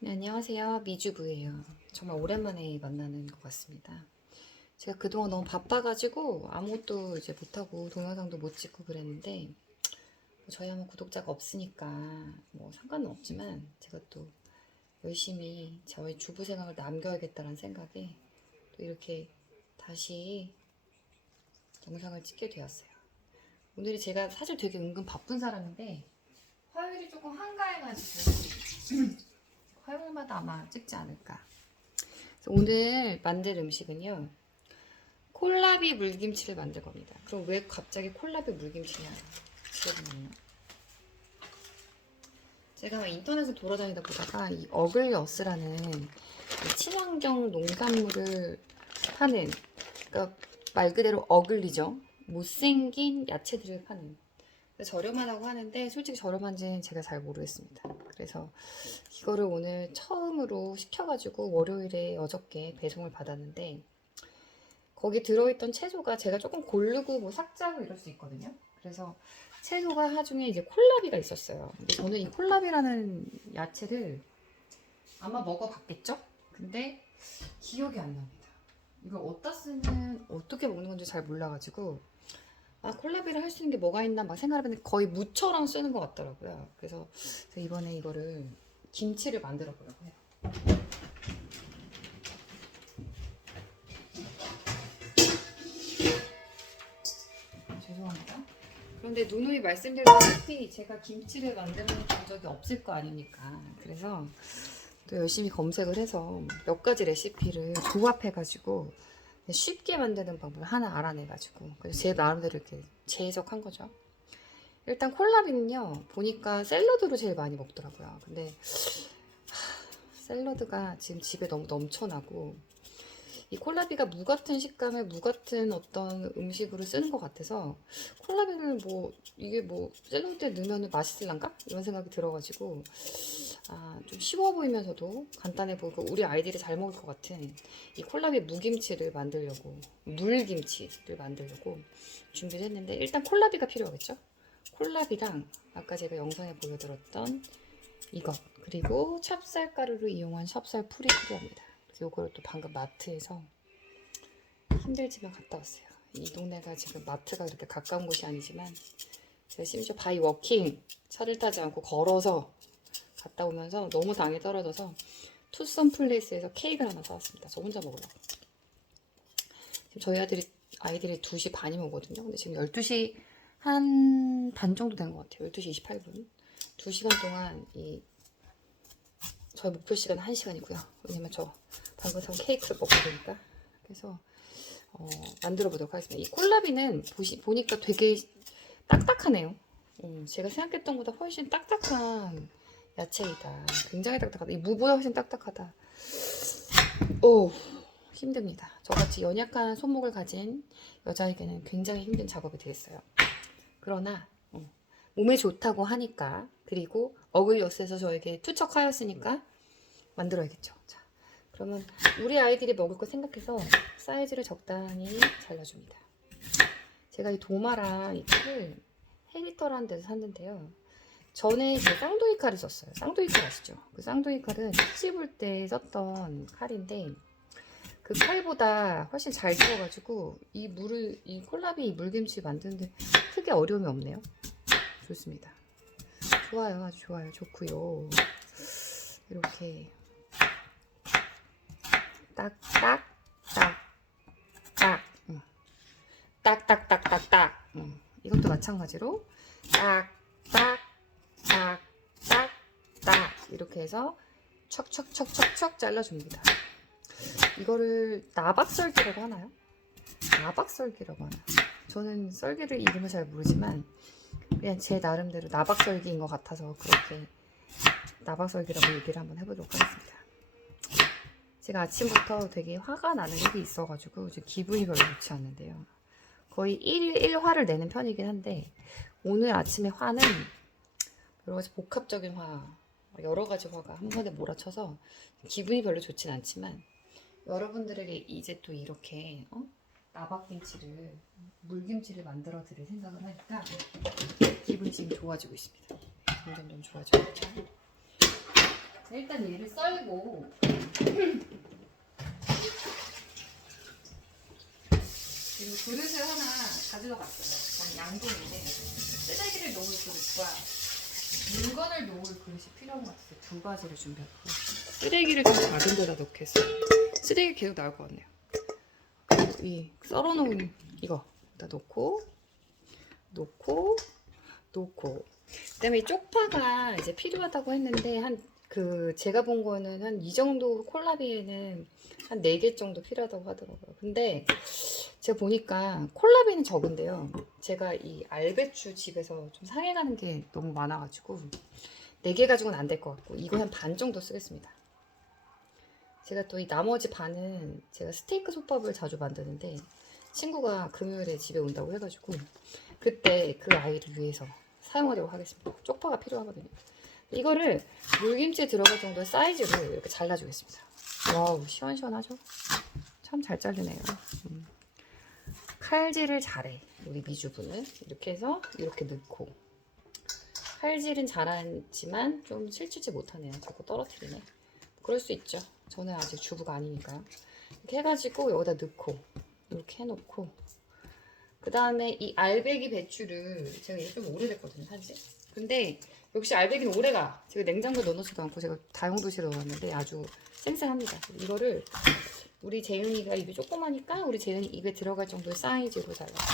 네, 안녕하세요. 미주부예요. 정말 오랜만에 만나는 것 같습니다. 제가 그동안 너무 바빠가지고 아무것도 이제 못하고 동영상도 못 찍고 그랬는데 저희 아마 구독자가 없으니까 뭐 상관은 없지만 제가 또 열심히 저희 주부 생활을 남겨야겠다는 생각에 또 이렇게 다시 영상을 찍게 되었어요. 오늘이 제가 사실 되게 은근 바쁜 사람인데 화요일이 조금 한가해가지고 화요일마다 아마 찍지 않을까. 그래서 오늘 만들 음식은요. 콜라비 물김치를 만들 겁니다. 그럼 왜 갑자기 콜라비 물김치냐? 지금 제가 인터넷을 돌아다니다 보다가 이 어글여스라는 친환경 농산물을 파는, 그러니까 말 그대로 어글리죠. 못생긴 야채들을 파는. 저렴하다고 하는데 솔직히 저렴한지는 제가 잘 모르겠습니다. 그래서 이거를 오늘 처음으로 시켜가지고 월요일에 어저께 배송을 받았는데 거기 들어있던 채소가 제가 조금 고르고 뭐 삭제하고 이럴 수 있거든요. 그래서 채소가 하중에 이제 콜라비가 있었어요. 근데 저는 이 콜라비라는 야채를 아마 먹어봤겠죠? 근데 기억이 안 납니다. 이걸 어디다 쓰는, 어떻게 먹는 건지 잘 몰라가지고 아, 콜라비를 할 수 있는 게 뭐가 있나 막 생각해봤는데 거의 무처럼 쓰는 것 같더라고요. 그래서 이번에 이거를 김치를 만들어 보려고 해요. 죄송합니다. 그런데 누누이 말씀드렸다시피 제가 김치를 만들어 본 적이 없을 거 아닙니까. 그래서 또 열심히 검색을 해서 몇 가지 레시피를 조합해가지고 쉽게 만드는 방법을 하나 알아내가지고 그래서 제 나름대로 이렇게 재해석한 거죠. 일단 콜라비는요 보니까 샐러드로 제일 많이 먹더라고요. 근데 샐러드가 지금 집에 너무 넘쳐나고 이 콜라비가 무 같은 식감에 무 같은 어떤 음식으로 쓰는 것 같아서 콜라비를 뭐 이게 뭐 샐러드에 넣으면 맛있을란가? 이런 생각이 들어가지고 아, 좀 쉬워 보이면서도 간단해 보이고 우리 아이들이 잘 먹을 것 같은 이 콜라비 무김치를 만들려고 물김치를 만들려고 준비를 했는데 일단 콜라비가 필요하겠죠? 콜라비랑 아까 제가 영상에 보여드렸던 이것 그리고 찹쌀가루를 이용한 찹쌀 풀이 필요합니다. 요거를 또 방금 마트에서 힘들지만 갔다 왔어요. 이 동네가 지금 마트가 이렇게 가까운 곳이 아니지만 제가 심지어 바이 워킹 차를 타지 않고 걸어서 갔다 오면서 너무 당이 떨어져서 투썸 플레이스에서 케이크를 하나 사왔습니다. 저 혼자 먹으려고. 지금 저희 아이들이 2시 반이면 오거든요. 근데 지금 12시 한 반 정도 된 것 같아요. 12시 28분. 2시간 동안 저희 목표 시간은 1시간이고요. 왜냐면 저 방금 산 케이크를 먹고 되니까. 그래서 만들어 보도록 하겠습니다. 이 콜라비는 보니까 되게 딱딱하네요. 제가 생각했던 것보다 훨씬 딱딱한 야채이다. 굉장히 딱딱하다. 이 무보다 훨씬 딱딱하다. 오, 힘듭니다. 저같이 연약한 손목을 가진 여자에게는 굉장히 힘든 작업이 되겠어요. 그러나 몸에 좋다고 하니까 그리고 어글여스에서 저에게 투척하였으니까 만들어야겠죠. 자, 그러면 우리 아이들이 먹을 거 생각해서 사이즈를 적당히 잘라줍니다. 제가 이 도마랑 이 칼을 헤리터라는 데서 샀는데요. 전에 그 쌍둥이 칼을 썼어요. 쌍둥이 칼 아시죠? 그 쌍둥이 칼은 씹을 때 썼던 칼인데 그 칼보다 훨씬 잘 구워가지고 이 콜라비 물김치 만드는데 크게 어려움이 없네요. 좋습니다. 좋아요. 아주 좋아요. 좋고요. 이렇게 딱딱딱딱 딱딱딱딱딱 이것도 마찬가지로 딱딱딱딱딱 이렇게 해서 척척척척척 잘라줍니다. 이거를 나박썰기라고 하나요? 나박썰기라고 하나요? 저는 썰기를 이름을 잘 모르지만 그냥 제 나름대로 나박썰기인 것 같아서 그렇게 나박썰기라고 얘기를 한번 해보도록 하겠습니다. 제가 아침부터 되게 화가 나는 일이 있어가지고 지금 기분이 별로 좋지 않는데요. 거의 1일 1화를 내는 편이긴 한데 오늘 아침에 화는 여러 가지 복합적인 화, 여러 가지 화가 한 번에 몰아쳐서 기분이 별로 좋진 않지만 여러분들에게 이제 또 이렇게 나박김치를 물김치를 만들어 드릴 생각을 하니까 기분이 지금 좋아지고 있습니다. 점점 좋아지고 있죠. 자, 일단 얘를 썰고 그리고 그릇을 하나 가지러 갔어요. 저는 양동인데 쓰레기를 놓을 그릇과 물건을 놓을 그릇이 필요한 것 같아서 두 가지를 준비했고 쓰레기를 좀 작은 데다 넣겠어요. 쓰레기 계속 나올 것 같네요. 그리고 이 썰어놓은 이거 다 놓고 그다음에 이 쪽파가 이제 필요하다고 했는데 제가 본 거는 한 이 정도 콜라비에는 한 4개 정도 필요하다고 하더라고요. 근데 제가 보니까 콜라비는 적은데요. 제가 이 알배추 집에서 좀 상해가는 게 너무 많아가지고 4개 가지고는 안 될 것 같고 이거 한 반 정도 쓰겠습니다. 제가 또 이 나머지 반은 제가 스테이크 솥밥을 자주 만드는데 친구가 금요일에 집에 온다고 해가지고 그때 그 아이를 위해서 사용하려고 하겠습니다. 쪽파가 필요하거든요. 이거를 물김치에 들어갈 정도의 사이즈로 이렇게 잘라주겠습니다. 와우, 시원시원하죠? 참 잘 자르네요. 칼질을 잘해, 우리 미주분은. 이렇게 해서 이렇게 넣고. 칼질은 잘하지만 좀 실추지 못하네요. 자꾸 떨어뜨리네. 그럴 수 있죠. 저는 아직 주부가 아니니까요. 이렇게 해가지고 여기다 넣고 이렇게 해놓고 그 다음에 이 알배기 배추를 제가 이게 좀 오래됐거든요, 사실. 근데 역시 알배기는 오래가. 제가 냉장고에 넣어놓지도 않고 제가 다용도실에 넣어놨는데 아주 쌩쌩합니다. 이거를 우리 재윤이가 입이 조그마니까 우리 재윤이 입에 들어갈 정도의 사이즈로 잘라줍니다.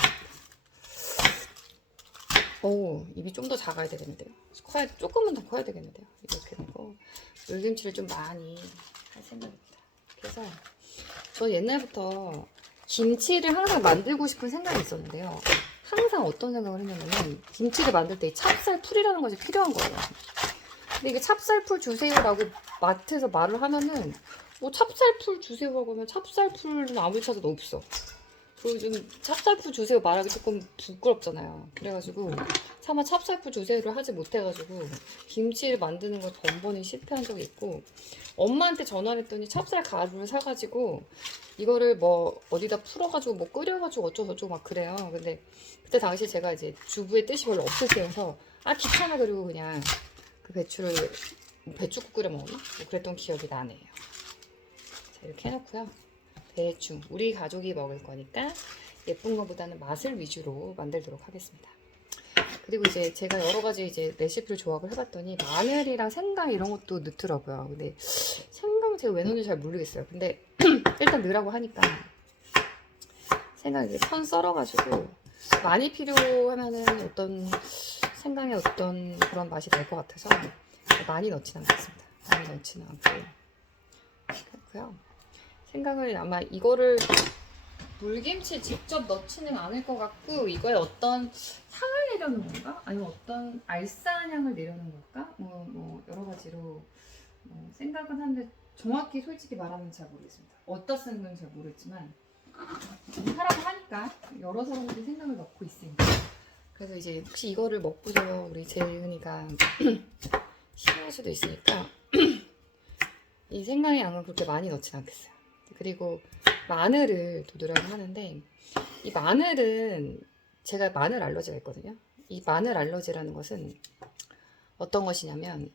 오, 입이 좀 더 작아야 되겠는데요. 조금은 더 커야 되겠는데요. 이렇게 되고 물김치를 좀 많이 할 생각입니다. 그래서 저 옛날부터 김치를 항상 만들고 싶은 생각이 있었는데요. 항상 어떤 생각을 했냐면 김치를 만들 때 찹쌀풀이라는 것이 필요한 거예요. 근데 이게 찹쌀풀 주세요라고 마트에서 말을 하면은 뭐 찹쌀풀 주세요라고 하면 찹쌀풀은 아무리 찾아도 없어. 그리고 좀 찹쌀풀 주세요 말하기 조금 부끄럽잖아요. 그래가지고 차마 찹쌀풀 주세요를 하지 못해가지고 김치를 만드는 걸 번번이 실패한 적이 있고 엄마한테 전화를 했더니 찹쌀 가루를 사가지고 이거를 뭐 어디다 풀어가지고 뭐 끓여가지고 어쩌고저쩌고 막 그래요. 근데 그때 당시 제가 이제 주부의 뜻이 별로 없을 때여서 아 귀찮아 그리고 그냥 그 배추를 배추국 끓여 먹었나? 뭐 그랬던 기억이 나네요. 자 이렇게 해놓고요. 대충 우리 가족이 먹을 거니까 예쁜 것보다는 맛을 위주로 만들도록 하겠습니다. 그리고 이제 제가 여러 가지 이제 레시피를 조합을 해봤더니 마늘이랑 생강 이런 것도 넣더라고요. 근데 생강 제가 왜 넣는지 잘 모르겠어요. 근데 일단 넣으라고 하니까 생강 이제 편 썰어가지고 많이 필요하면은 어떤 생강의 어떤 그런 맛이 날 것 같아서 많이 넣지는 않겠습니다. 많이 넣지는 않고 그렇고요. 생강을 아마 이거를 물김치 직접 넣지는 않을 것 같고 이거에 어떤 향을 내려는 건가? 아니면 어떤 알싸한 향을 내려는 걸까? 뭐 여러 가지로 생각은 하는데 정확히 솔직히 말하면 잘 모르겠습니다. 어디다 쓰는 건 잘 모르겠지만 하라고 하니까 여러 사람들이 생각을 넣고 있으니까 그래서 이제 혹시 이거를 먹고서 우리 재은이가 싫어할 수도 있으니까 이 생강의 양을 그렇게 많이 넣진 않겠어요. 그리고 마늘을 두드려고 하는데 이 마늘은 제가 마늘 알러지가 있거든요. 이 마늘 알러지라는 것은 어떤 것이냐면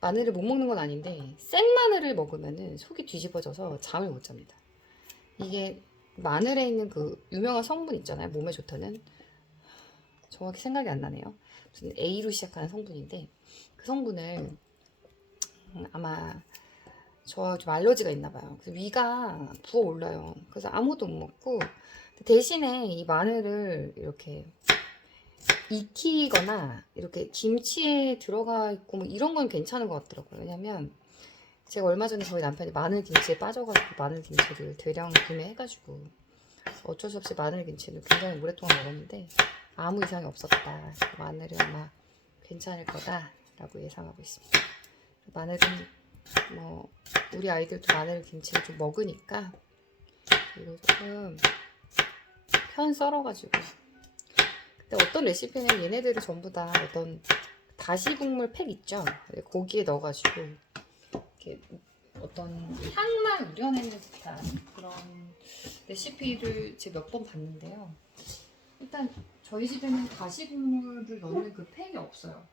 마늘을 못 먹는 건 아닌데 생마늘을 먹으면 속이 뒤집어져서 잠을 못 잡니다. 이게 마늘에 있는 그 유명한 성분 있잖아요. 몸에 좋다는 정확히 생각이 안 나네요. 무슨 A로 시작하는 성분인데 그 성분을 아마 저 좀 알러지가 있나 봐요. 그래서 위가 부어올라요. 그래서 아무것도 못 먹고 대신에 이 마늘을 이렇게 익히거나 이렇게 김치에 들어가 있고 뭐 이런 건 괜찮은 것 같더라고요. 왜냐면 제가 얼마 전에 저희 남편이 마늘 김치에 빠져가지고 마늘 김치를 대량 구매해가지고 어쩔 수 없이 마늘 김치를 굉장히 오랫동안 먹었는데 아무 이상이 없었다. 마늘은 아마 괜찮을 거다라고 예상하고 있습니다. 마늘은 뭐 우리 아이들도 마늘 김치를 좀 먹으니까 이거 조금 편 썰어가지고 근데 어떤 레시피는 얘네들이 전부 다 어떤 다시 국물 팩 있죠? 거기에 넣어가지고 이렇게 어떤 향만 우려내는 듯한 그런 레시피를 제가 몇 번 봤는데요. 일단 저희 집에는 다시 국물을 넣는 그 팩이 없어요.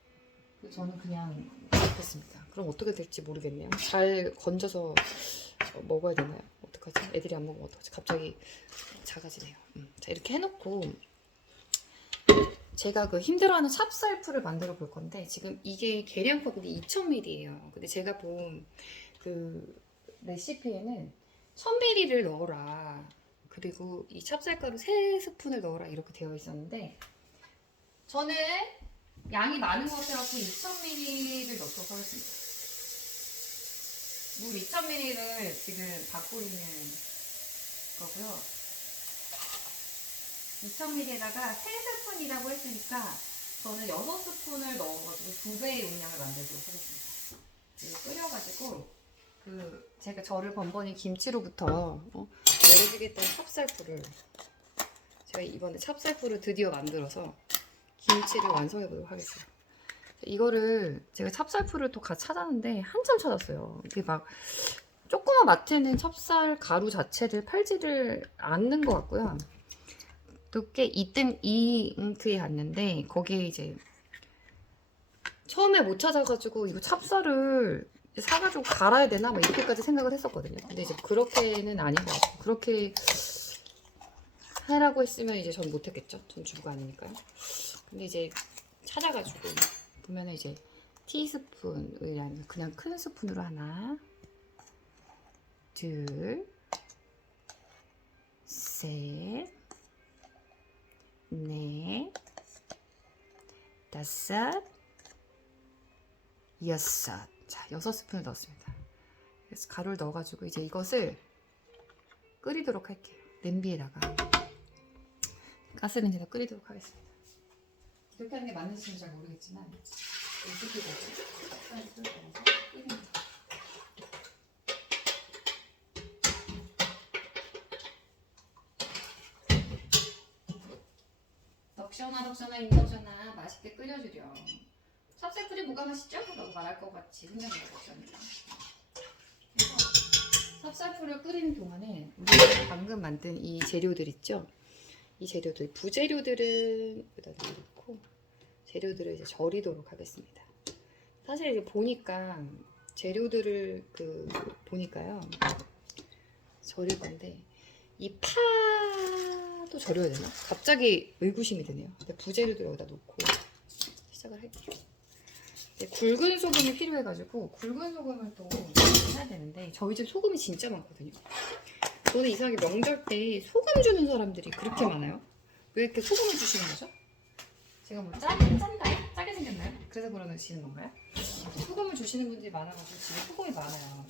저는 그냥 먹겠습니다. 그럼 어떻게 될지 모르겠네요. 잘 건져서 먹어야 되나요? 어떡하지? 애들이 안 먹으면 어떡하지? 갑자기 작아지네요. 자, 이렇게 해놓고 제가 그 힘들어하는 찹쌀풀을 만들어 볼 건데 지금 이게 계량컵인데 2000ml예요. 근데 제가 본 그 레시피에는 1000ml를 넣어라. 그리고 이 찹쌀가루 3스푼을 넣어라 이렇게 되어 있었는데 저는 양이 많은 것 같아서 2000ml를 넣도록 하겠습니다. 물 2000ml를 지금 바꾸리는 거고요. 2000ml에다가 3스푼이라고 했으니까 저는 6스푼을 넣어가지고 2배의 용량을 만들도록 하겠습니다. 이거 끓여가지고 제가 저를 번번이 김치로부터 멀어지겠던 찹쌀풀을 제가 이번에 찹쌀풀을 드디어 만들어서 김치를 완성해 보도록 하겠습니다. 이거를 제가 찹쌀풀을 또 같이 찾았는데 한참 찾았어요. 이게 막 조그만 마트에는 찹쌀 가루 자체를 팔지를 않는 것 같고요. 또 꽤 이응트에 갔는데 거기에 이제 처음에 못 찾아가지고 이거 찹쌀을 사가지고 갈아야 되나 뭐 이렇게까지 생각을 했었거든요. 근데 이제 그렇게는 아닌 것 같고 그렇게 하라고 했으면 이제 전 못했겠죠. 전 주부가 아니니까요. 근데 이제 찾아가지고 보면은 이제 티스푼이 아니면 그냥 큰 스푼으로 하나, 둘, 셋, 넷, 다섯, 여섯. 자, 6스푼을 넣었습니다. 그래서 가루를 넣어가지고 이제 이것을 끓이도록 할게요. 냄비에다가 가스레인지에다 끓이도록 하겠습니다. 이렇게 하는 게 맞는지는 잘 모르겠지만 덕션아 임덕션아 맛있게 끓여주렴. 찹쌀풀이 뭐가 맛있죠? 라고 말할 것 같이 생각해요. 그래서 찹쌀풀을 끓이는 동안에 우리가 방금 만든 이 재료들 있죠? 이 재료들, 부재료들은 여기다 넣고 재료들을 이제 절이도록 하겠습니다. 사실 이제 보니까 재료들을 보니까요 절일 건데 이 파도 절여야 되나? 갑자기 의구심이 드네요. 근데 부재료들 여기다 놓고 시작을 할게요. 굵은 소금이 필요해가지고 굵은 소금을 또 해야 되는데 저희 집 소금이 진짜 많거든요. 저는 이상하게 명절 때 소금 주는 사람들이 그렇게 많아요. 왜 이렇게 소금을 주시는 거죠? 제가 뭐 짠가요? 짜게 생겼나요? 그래서 그러시는 건가요? 소금을 주시는 분들이 많아가지고 집에 소금이 많아요.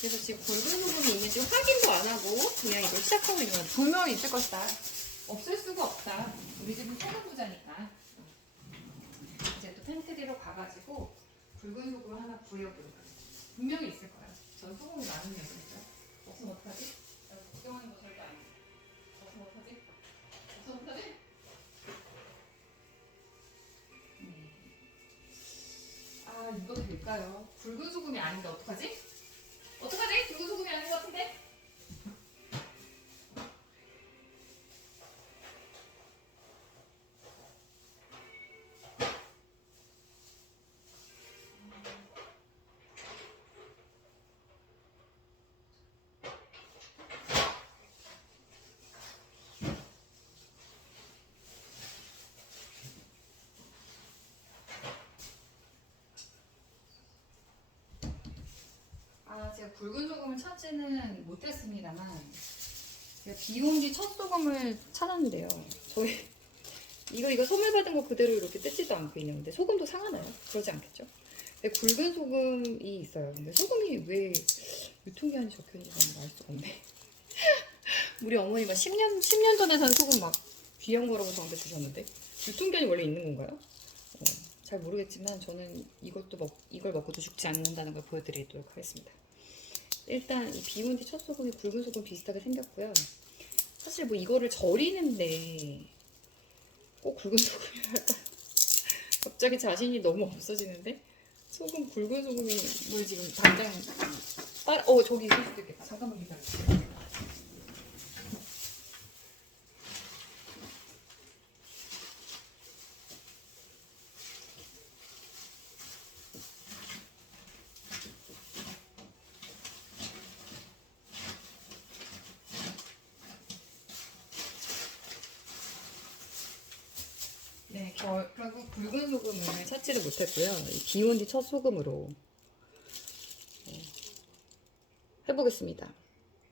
그래서 지금 굵은 소금이 있는지 확인도 안 하고 그냥 이걸 시작하고 있는 거예요. 분명히 있을 것이다. 없을 수가 없다. 우리 집은 소금 부자니까. 이제 또 팬트리로 가가지고 굵은 소금 하나 구해보도록 하겠습니다. 분명히 있을 거예요. 전 소금이 많은 여자니까요. 없으면 어떡하지? 걱정하는 거 절대 아니에요. 없으면 어떡하지? 없으면 어떡하지? 네. 아, 이것도 될까요? 굵은 소금이 아닌데 어떡하지? 어떡하지? 굵은 소금이 아닌 것 같은데? 제가 굵은 소금을 찾지는 못했습니다만 제가 비 온 뒤 첫 소금을 찾았는데요. 저희 이거 선물 받은 거 그대로 이렇게 뜯지도 않고 있는데 소금도 상하나요? 그러지 않겠죠? 근데 굵은 소금이 있어요. 근데 소금이 왜 유통기한이 적혀있는지 알 수가 없네. 우리 어머니가 10년 전에 산 소금 막 귀한 거라고 저한테 주셨는데 유통기한이 원래 있는 건가요? 잘 모르겠지만 저는 이걸 먹고도 죽지 않는다는 걸 보여드리도록 하겠습니다. 일단 이 비 온 뒤 첫 소금이 굵은 소금 비슷하게 생겼고요. 사실 뭐 이거를 절이는데 꼭 굵은 소금이 할까? 갑자기 자신이 너무 없어지는데 굵은 소금이 뭘 지금 당장 저기 있을 수도 있겠다. 잠깐만 기다려주세요. 굵은 소금을 찾지를 못했고요. 비온 뒤 첫 소금으로 해보겠습니다.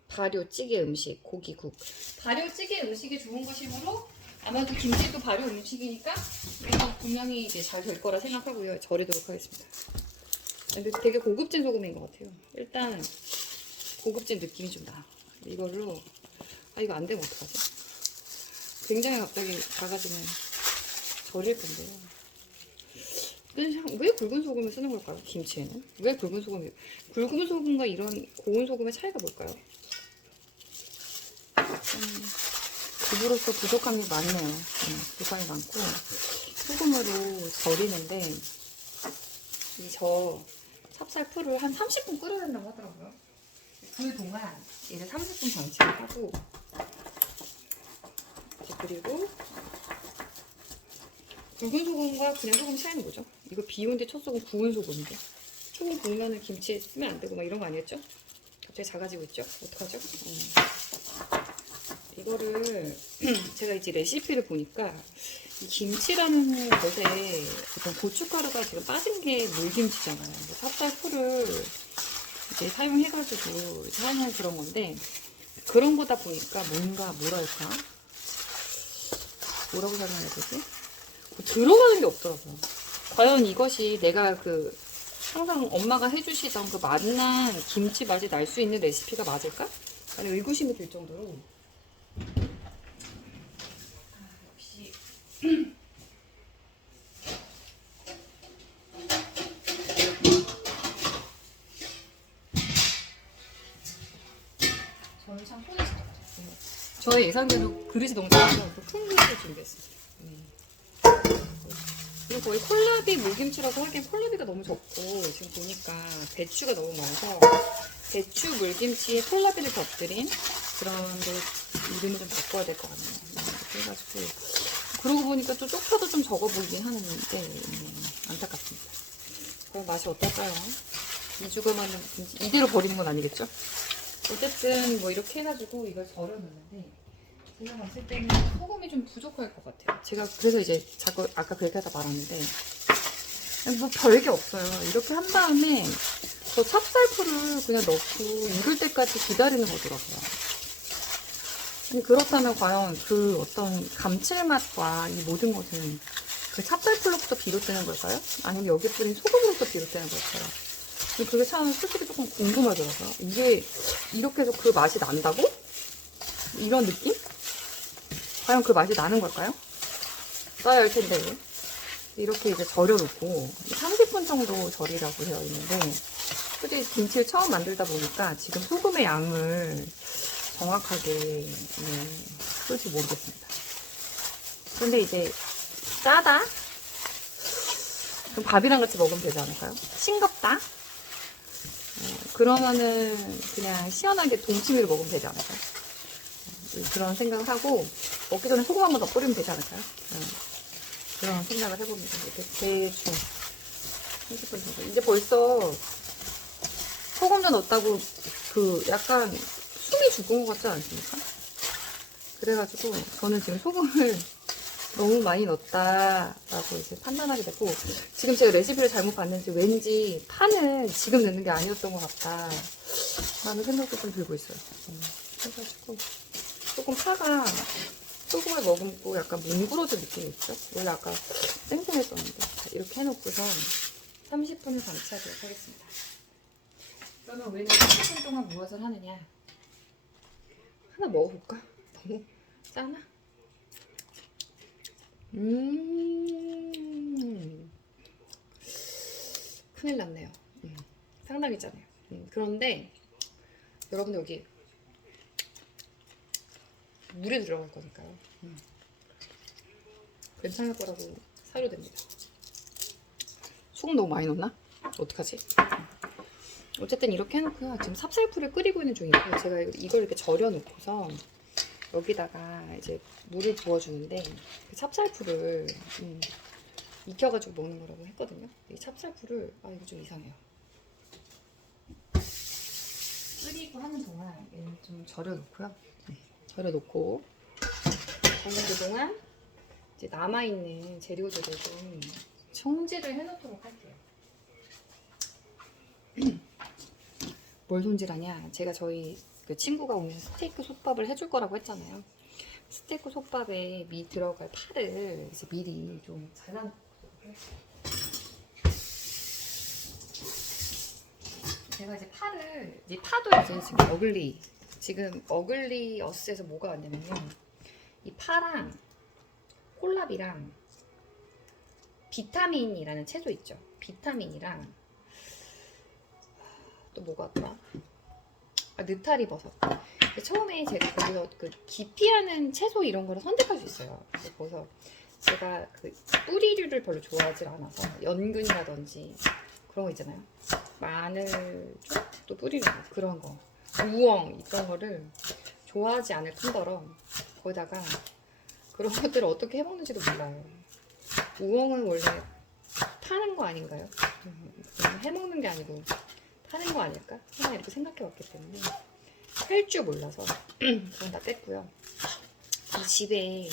발효찌개 음식, 고기국. 발효찌개 음식이 좋은 것이므로 아마도 김치도 발효 음식이니까 이거 분명히 이제 잘 될 거라 생각하고요. 절이도록 하겠습니다. 근데 되게 고급진 소금인 것 같아요. 일단 고급진 느낌이 좀 나. 이걸로 이거 안 되면 어떡하지? 굉장히 갑자기 작아지는 절일 건데요. 왜 굵은 소금을 쓰는 걸까요? 김치에는? 왜 굵은 소금이? 굵은 소금과 이런 고운 소금의 차이가 뭘까요? 두부로서 부족함이 많네요. 부족함이 많고 소금으로 절이는데 저 찹쌀풀을 한 30분 끓여야 된다고 하더라고요. 그 동안 얘를 30분 방치를 하고 그리고 굵은 소금과 그냥 소금 차이는 뭐죠? 이거 비온 뒤 첫 소금 구운 소금인데 소금 구우면은 김치에 쓰면 안 되고 막 이런 거 아니었죠? 갑자기 작아지고 있죠? 어떡하죠? 이거를 제가 이제 레시피를 보니까 이 김치라는 것에 어떤 고춧가루가 지금 빠진 게 물김치잖아요. 찹쌀풀을 이제 사용해가지고 사용한 그런 건데 그런 거다 보니까 뭔가 뭐랄까 뭐라고 설명해야 되지? 들어가는 게 없더라고요. 과연 이것이 내가 항상 엄마가 해주시던 그 맛난 김치 맛이 날 수 있는 레시피가 맞을까? 라는 의구심이 들 정도로 역시 저는 참 손이 잘 가요. 저의 예상대로 그릇이 너무 작아서 큰 그릇을 준비했어요. 그리고 거의 콜라비 물김치라고 하기엔 콜라비가 너무 적고 지금 보니까 배추가 너무 많아서 배추 물김치에 콜라비를 곁들인 그런 걸 이름을 좀 바꿔야 될 것 같네요. 이렇게 해가지고 그러고 보니까 또 쪽파도 좀 적어 보이긴 하는데 안타깝습니다. 그럼 맛이 어떨까요? 2주간 만에 이대로 버리는 건 아니겠죠? 어쨌든 뭐 이렇게 해가지고 이걸 절여놨는데 제가 봤을 때는 소금이 좀 부족할 것 같아요. 제가 그래서 이제 자꾸 아까 그렇게 하다 말았는데 뭐 별게 없어요. 이렇게 한 다음에 저 찹쌀풀을 그냥 넣고 익을 때까지 기다리는 거더라고요. 아니, 그렇다면 과연 그 어떤 감칠맛과 이 모든 것은 그 찹쌀풀로부터 비롯되는 걸까요? 아니면 여기 뿌린 소금으로부터 비롯되는 걸까요? 그게 참 솔직히 조금 궁금하더라고요. 이게 이렇게 해서 그 맛이 난다고? 이런 느낌? 과연 그 맛이 나는 걸까요? 써야 할 텐데. 이렇게 이제 절여놓고 30분 정도 절이라고 되어 있는데 솔직히 김치를 처음 만들다 보니까 지금 소금의 양을 정확하게 솔직히 모르겠습니다. 근데 이제 짜다? 그럼 밥이랑 같이 먹으면 되지 않을까요? 싱겁다? 그러면은 그냥 시원하게 동치미를 먹으면 되지 않을까요? 그런 생각을 하고 먹기 전에 소금 한 번 더 뿌리면 되지 않을까요? 그런 생각을 해봅니다. 이렇게 대충 30분 정도. 이제 벌써 소금 좀 넣었다고 약간 숨이 죽은 것 같지 않습니까? 그래가지고 저는 지금 소금을 너무 많이 넣었다라고 이제 판단하게 됐고 지금 제가 레시피를 잘못 봤는지 왠지 파는 지금 넣는 게 아니었던 것 같다 라는 생각도 좀 들고 있어요. 그래가지고 조금 파가 소금을 머금고 약간 뭉그러진 느낌이 있죠? 원래 아까 땡땡했었는데 이렇게 해놓고서 30분을 방치하도록 하겠습니다. 그러면 우리는 30분 동안 무엇을 하느냐? 하나 먹어볼까? 너무 짜나? 큰일 났네요. 상당히 짜네요. 그런데 여러분들 여기 물에 들어갈 거니까요. 괜찮을 거라고 사료됩니다. 소금 너무 많이 넣었나? 어떡하지? 어쨌든 이렇게 해놓고요. 지금 찹쌀풀을 끓이고 있는 중이고 제가 이걸 이렇게 절여놓고서 여기다가 이제 물을 부어주는데 그 찹쌀풀을 익혀가지고 먹는 거라고 했거든요. 이 찹쌀풀을 이거 좀 이상해요. 끓이고 하는 동안 얘는 좀 절여놓고요. 절여놓고 저는 그동안 이제 남아있는 재료들을 좀 손질을 해놓도록 할게요. 뭘 손질하냐? 제가 저희 그 친구가 오면서 스테이크 솥밥을 해줄 거라고 했잖아요. 스테이크 솥밥에 들어갈 파를 이제 미리 좀 잘라놓도록 할게요. 제가 이제 파도 이제 지금 어글리 어스에서 뭐가 왔냐면요. 이 파랑 콜라비랑 비타민이라는 채소 있죠. 비타민이랑 또 뭐가 왔더라? 느타리 버섯. 처음에 제가 거기서 그 기피하는 채소 이런 거를 선택할 수 있어요. 그래서 제가 그 뿌리류를 별로 좋아하지 않아서 연근이라든지 그런 거 있잖아요. 마늘 또 뿌리류 그런 거, 우엉 이런 거를 좋아하지 않을 뿐더러 거기다가 그런 것들을 어떻게 해먹는지도 몰라요. 우엉은 원래 타는 거 아닌가요? 해먹는 게 아니고 타는 거 아닐까? 항상 이렇게 생각해왔기 때문에 할 줄 몰라서 그건 다 뺐고요. 집에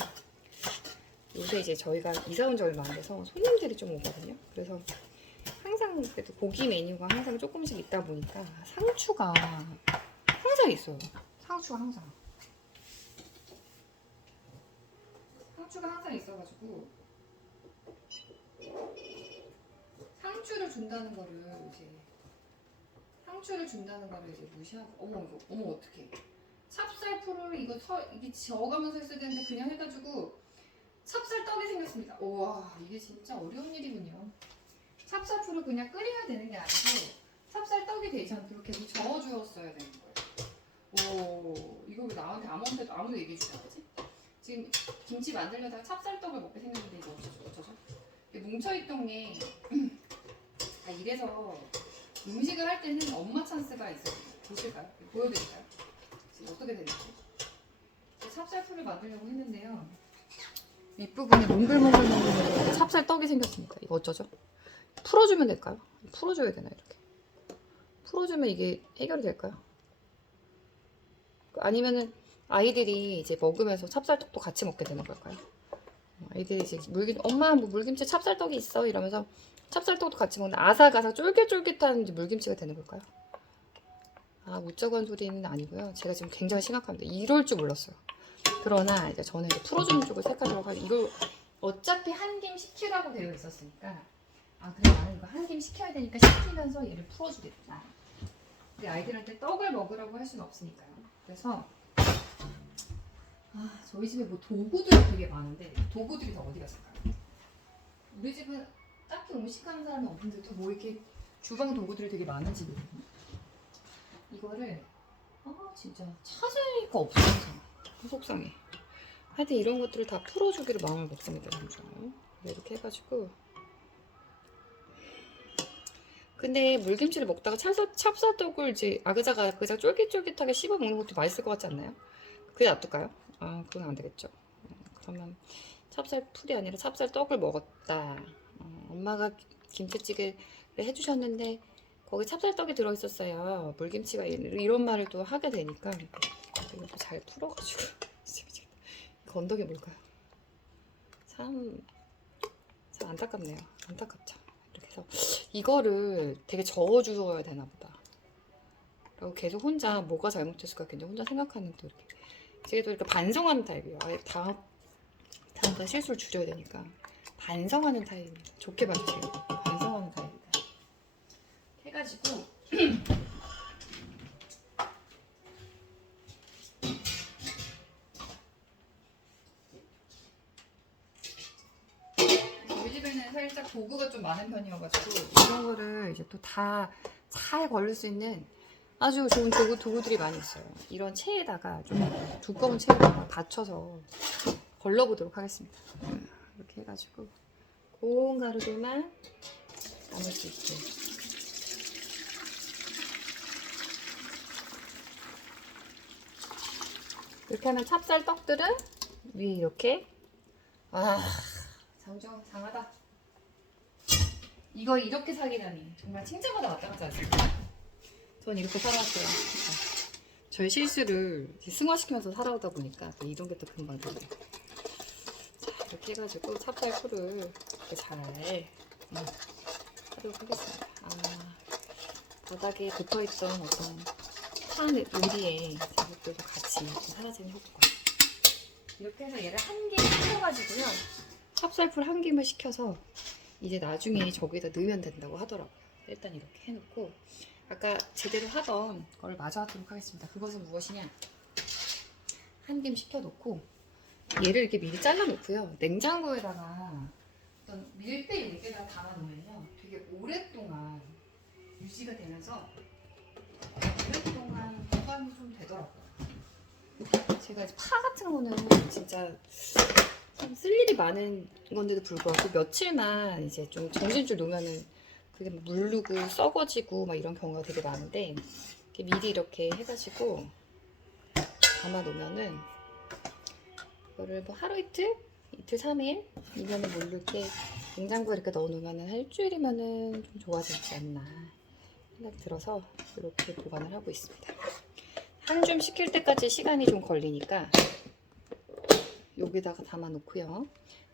요새 이제 저희가 이사 온 지 얼마 안 돼서 손님들이 좀 오거든요. 그래서 항상 그래도 고기 메뉴가 항상 조금씩 있다 보니까 상추가 항상 있어요. 상추가 항상 있어가지고 상추를 준다는 거를 이제 무시하고 어머 어떡해. 찹쌀풀을 이게 저어가면서 했어야 되는데 그냥 해가지고 찹쌀떡이 생겼습니다. 우와, 이게 진짜 어려운 일이군요. 찹쌀풀을 그냥 끓여야 되는 게 아니고 찹쌀떡이 되지 않도록 계속 저어주었어야 되는 거예요. 오, 이거 왜 나한테 아무도 얘기해 주지 않지? 지금 김치 만들려다가 찹쌀떡을 먹게 생겼는데 이거 어쩌죠? 뭉쳐있던 게 이래서 음식을 할 때는 엄마 찬스가 있어요. 보실까요? 보여드릴까요? 지금 어떻게 되는지. 찹쌀풀을 만들려고 했는데요. 윗부분에 몽글몽글 찹쌀떡이 생겼습니다. 이거 어쩌죠? 풀어주면 될까요? 풀어줘야 되나 이렇게? 풀어주면 이게 해결이 될까요? 아니면은 아이들이 이제 먹으면서 찹쌀떡도 같이 먹게 되는 걸까요? 아이들이 이제 엄마 뭐 물김치 찹쌀떡이 있어 이러면서 찹쌀떡도 같이 먹는 아삭아삭 쫄깃쫄깃한 물김치가 되는 걸까요? 우쩍한 소리는 아니고요. 제가 지금 굉장히 심각합니다. 이럴 줄 몰랐어요. 그러나 이제 저는 이제 풀어주는 쪽을 택하도록 하고 이걸 어차피 한 김 식히라고 되어 있었으니까 그래 나는 이거 한 김 식혀야 되니까 식히면서 얘를 풀어주겠다. 근데 아이들한테 떡을 먹으라고 할 수는 없으니까요. 그래서 저희 집에 뭐 도구들이 되게 많은데 도구들이 다 어디 갔을까요? 우리 집은 딱히 음식하는 사람이 없는데도 뭐 이렇게 주방 도구들이 되게 많은 집이거든요. 이거를 진짜 찾으니까 없어서 속상해. 하여튼 이런 것들을 다 풀어주기를 마음을 먹습니다. 이렇게 해가지고 근데 물김치를 먹다가 찹쌀떡을 이제 아그작 쫄깃쫄깃하게 씹어 먹는 것도 맛있을 것 같지 않나요? 그게 놔둘까요? 그건 안 되겠죠. 그러면 찹쌀풀이 아니라 찹쌀떡을 먹었다. 엄마가 김치찌개를 해주셨는데 거기 찹쌀떡이 들어있었어요. 물김치가 이런 말을 또 하게 되니까 이것도 잘 풀어가지고 건더기 뭘까요? 참 안타깝네요. 안타깝죠. 이렇게 해서 이거를 되게 저어주어야 되나 보다. 그리고 계속 혼자 뭐가 잘못됐을까 굉장히 혼자 생각하는 또 이렇게 제가 또 이렇게 반성하는 타입이에요. 다음부터 실수를 줄여야 되니까 반성하는 타입입니다. 좋게 봐주세요. 반성하는 타입입니다. 해가지고 우리 집에는 살짝 도구가 좀 많은 편이어가지고 이런 거를 이제 또 다 잘 걸릴 수 있는 아주 좋은 도구들이 많이 있어요. 이런 체에다가 좀 두꺼운 체에다가 받쳐서 걸러보도록 하겠습니다. 이렇게 해가지고 고운 가루들만 담을 수 있게. 이렇게 하면 찹쌀떡들은 위에 이렇게 장하다. 이거 이렇게 사기다니 정말 칭찬보다 마땅하지 않습니까? 전 이렇게 살아왔어요. 저의 실수를 승화시키면서 살아오다 보니까 이런 게 또 금방 되네요. 자, 이렇게 해가지고 찹쌀풀을 이렇게 잘 하도록 하겠습니다. 바닥에 붙어있던 어떤 탄 요리에 제목들도 같이 사라지는 효과. 이렇게 해서 얘를 한 김 식혀가지고요. 찹쌀풀 한 김을 식혀서 이제 나중에 저기다 넣으면 된다고 하더라고요. 일단 이렇게 해놓고 아까 제대로 하던 걸 마저 하도록 하겠습니다. 그것은 무엇이냐? 한 김 식혀놓고 얘를 이렇게 미리 잘라놓고요. 냉장고에다가 어떤 밀대 용기에다가 담아놓으면요. 되게 오랫동안 유지가 되면서 오랫동안 보관이 좀 되더라고요. 제가 이제 파 같은 거는 진짜 참 쓸 일이 많은 건데도 불구하고 며칠만 이제 좀 정신줄 놓으면은 그게 막 물르고 썩어지고 막 이런 경우가 되게 많은데 이렇게 미리 이렇게 해가지고 담아 놓으면은 이거를 뭐 하루 이틀? 이틀 3일? 이면은 모르게 냉장고에 이렇게 넣어 놓으면은 한 일주일이면은 좀 좋아지지 않나 생각 들어서 이렇게 보관을 하고 있습니다. 한 줌 식힐 때까지 시간이 좀 걸리니까 여기다가 담아 놓고요.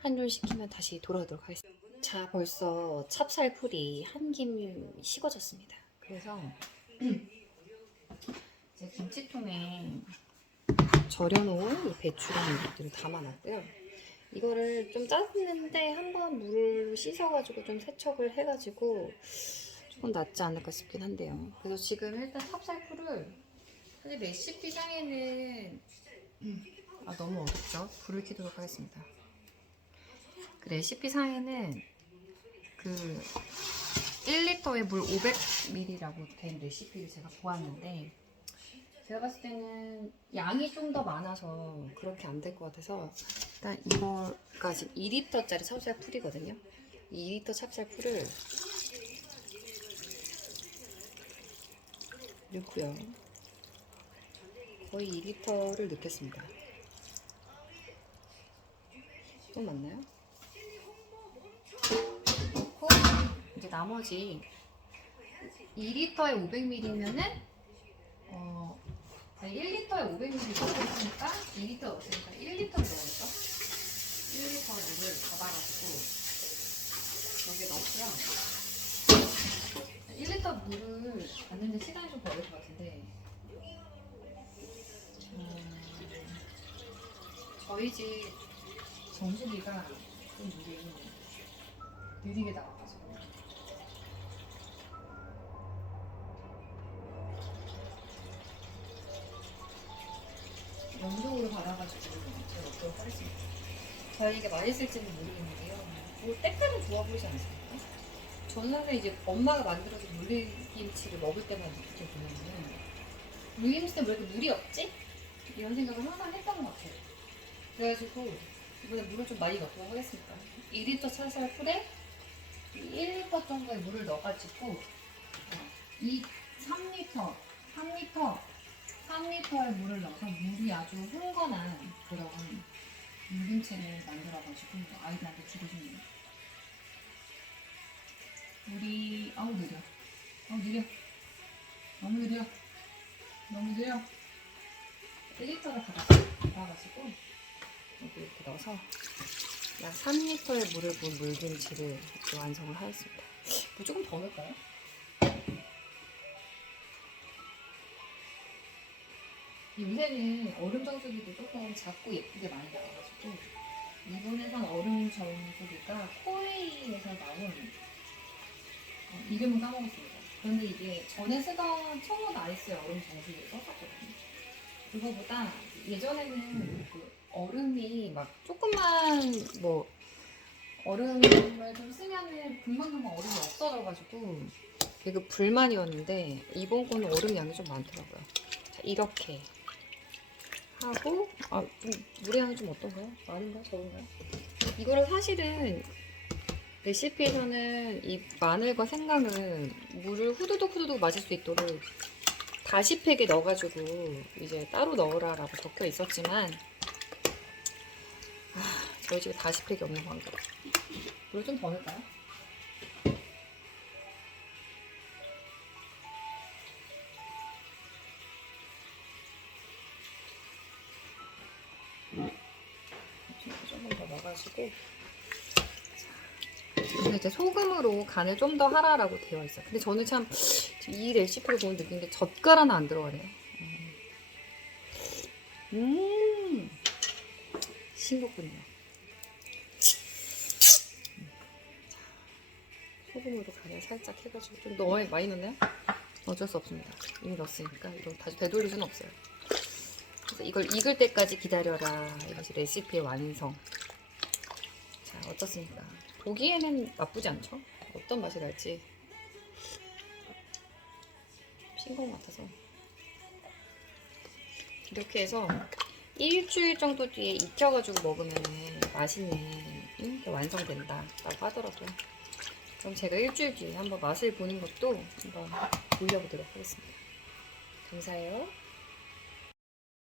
한 줌 식히면 다시 돌아오도록 하겠습니다. 자, 벌써 찹쌀풀이 한 김 식어졌습니다. 그래서 제 김치통에 절여놓은 이 배추랑 이것들을 담아놨고요. 이거를 좀 짰는데 한번 물을 씻어가지고 좀 세척을 해가지고 조금 낫지 않을까 싶긴 한데요. 그래서 지금 일단 찹쌀풀을 사실 레시피 상에는 너무 어렵죠? 불을 켜도록 하겠습니다. 그 레시피 상에는 그 1리터에 물 500ml라고 된 레시피를 제가 보았는데 제가 봤을 때는 양이 좀 더 많아서 그렇게 안 될 것 같아서 일단 이거까지 2리터짜리 찹쌀풀이거든요. 이 2리터 찹쌀풀을 넣고요. 거의 2리터를 넣겠습니다. 좀 맞나요? 넣고 이제 나머지 2리터에 500ml면은 1리터에 500ml 넣었으니까 2리터 넣었으니까 1리터를 넣어야죠. 1리터 물을 받아가지고 여기에 넣고요. 1리터 물을 받는데 시간이 좀 걸릴 것 같은데 저희 집 정수기가 좀 느리게 나와가지고 연속으로 받아가지고 제가 넣도록 하겠습니다. 저희에게 맛있을지는 모르겠는데요. 뭐 때깔은 좋아 보이지 않습니까? 저는 항상 이제 엄마가 만들어준 물김치를 먹을 때만 이렇게 보면은 물김치 때문에 왜 이렇게 물이 없지? 이런 생각을 항상 했던 것 같아요. 그래가지고 이번에 물을 좀 많이 넣도록 하겠습니다. 2리터 찹쌀풀에 1리터 정도의 물을 넣어가지고 이 3리터의 물을 넣어서 물이 아주 흥건한 그런 물김치를 만들어가지고 아이들한테 주고 싶네요. 물이 아우 느려. 너무 느려. 1리터를 받아가지고 여기 이렇게 넣어서 약 3리터의 물을 부은 물김치를 이렇게 완성을 하였습니다. 뭐 조금 더 넣을까요? 요새는 얼음 정수기도 조금 작고 예쁘게 많이 나와가지고 이번에 산 얼음 정수기가 코웨이에서 나온 이름은 까먹었습니다. 그런데 이게 전에 쓰던 청원 아이스의 얼음 정수기를 썼었거든요. 그거보다 예전에는 그 얼음이 막 조금만 뭐 얼음을 좀 쓰면은 금방 얼음이 없어져가지고 되게 불만이었는데 이번 거는 얼음 양이 좀 많더라고요. 자, 이렇게 하고 좀 물의 양이 좀 어떤가요? 많은가요? 적은가요? 이거를 사실은 레시피에서는 이 마늘과 생강은 물을 후두둑 맞을 수 있도록 다시팩에 넣어가지고 이제 따로 넣으라라고 적혀 있었지만 저희 집에 다시팩이 없는 관계. 물을 좀 더 넣을까요? 조금 더 넣어가지고 근데 이제 소금으로 간을 좀 더 하라라고 되어 있어요. 근데 저는 참 이 레시피를 보면 느낀 게 젓갈 하나 안 들어가네요. 싱겁군요. 소금으로 간을 살짝 해가지고 좀 너무 많이 넣나요? 어쩔 수 없습니다. 이미 넣었으니까 이거 다시 되돌릴 수는 없어요. 그래서 이걸 익을 때까지 기다려라. 이것이 레시피의 완성. 자, 어떻습니까? 보기에는 나쁘지 않죠? 어떤 맛이 날지 싱거운 것 같아서 이렇게 해서 일주일 정도 뒤에 익혀가지고 먹으면 맛있는 게 완성된다 라고 하더라고요. 그럼 제가 일주일 뒤에 한번 맛을 보는 것도 한번 올려보도록 하겠습니다. 감사해요.